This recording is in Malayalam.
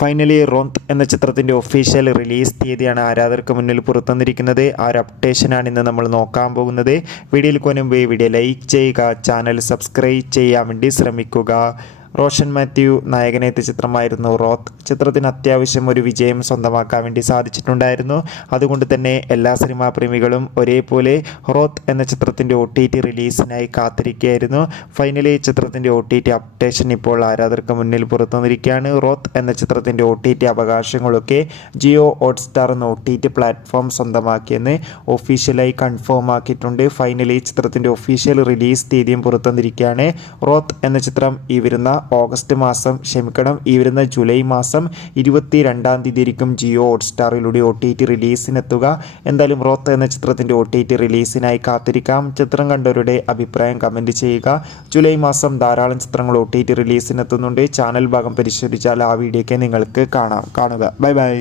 ഫൈനലി റോന്ത് എന്ന ചിത്രത്തിൻ്റെ ഒഫീഷ്യൽ റിലീസ് തീയതിയാണ് ആരാധകർക്ക് മുന്നിൽ പുറത്തുവന്നിരിക്കുന്നത്. ആ ഒരു അപ്ഡേഷനാണ് ഇന്ന് നമ്മൾ നോക്കാൻ പോകുന്നത്. വീഡിയോയിൽ മുൻപ് വീഡിയോ ലൈക്ക് ചെയ്യുക, ചാനൽ സബ്സ്ക്രൈബ് ചെയ്യാൻ വേണ്ടി ശ്രമിക്കുക. റോഷൻ മാത്യു നായകനെത്തിയ ചിത്രമായിരുന്നു റോത്ത്. ചിത്രത്തിന് അത്യാവശ്യം ഒരു വിജയം സ്വന്തമാക്കാൻ വേണ്ടി സാധിച്ചിട്ടുണ്ടായിരുന്നു. അതുകൊണ്ട് തന്നെ എല്ലാ സിനിമാ പ്രേമികളും ഒരേപോലെ റോത്ത് എന്ന ചിത്രത്തിൻ്റെ OTT റിലീസിനായി കാത്തിരിക്കുകയായിരുന്നു. ഫൈനലി ചിത്രത്തിൻ്റെ OTT അപ്ഡേഷൻ ഇപ്പോൾ ആരാധകർക്ക് മുന്നിൽ പുറത്തുവന്നിരിക്കുകയാണ്. റോത്ത് എന്ന ചിത്രത്തിൻ്റെ OTT അവകാശങ്ങളൊക്കെ ജിയോ ഹോട്ട്സ്റ്റാർ എന്ന OTT പ്ലാറ്റ്ഫോം സ്വന്തമാക്കിയെന്ന് ഒഫീഷ്യലായി കൺഫേം ആക്കിയിട്ടുണ്ട്. ഫൈനലി ചിത്രത്തിൻ്റെ ഒഫീഷ്യൽ റിലീസ് തീയതിയും പുറത്തുവന്നിരിക്കുകയാണ്. റോത്ത് എന്ന ചിത്രം ഈ വരുന്ന ജൂലൈ മാസം 22-ാം തീയതി ആയിരിക്കും ജിയോ ഹോട്ട്സ്റ്റാറിലൂടെ OTT റിലീസിനെത്തുക. എന്തായാലും റോത്ത് എന്ന ചിത്രത്തിൻ്റെ OTT റിലീസിനായി കാത്തിരിക്കാം. ചിത്രം കണ്ടവരുടെ അഭിപ്രായം കമൻറ്റ് ചെയ്യുക. ജൂലൈ മാസം ധാരാളം ചിത്രങ്ങൾ OTT റിലീസിനെത്തുന്നുണ്ട്. ചാനൽ ഭാഗം പരിശോധിച്ചാൽ ആ വീഡിയോയ്ക്ക് നിങ്ങൾക്ക് കാണുക. Bye bye.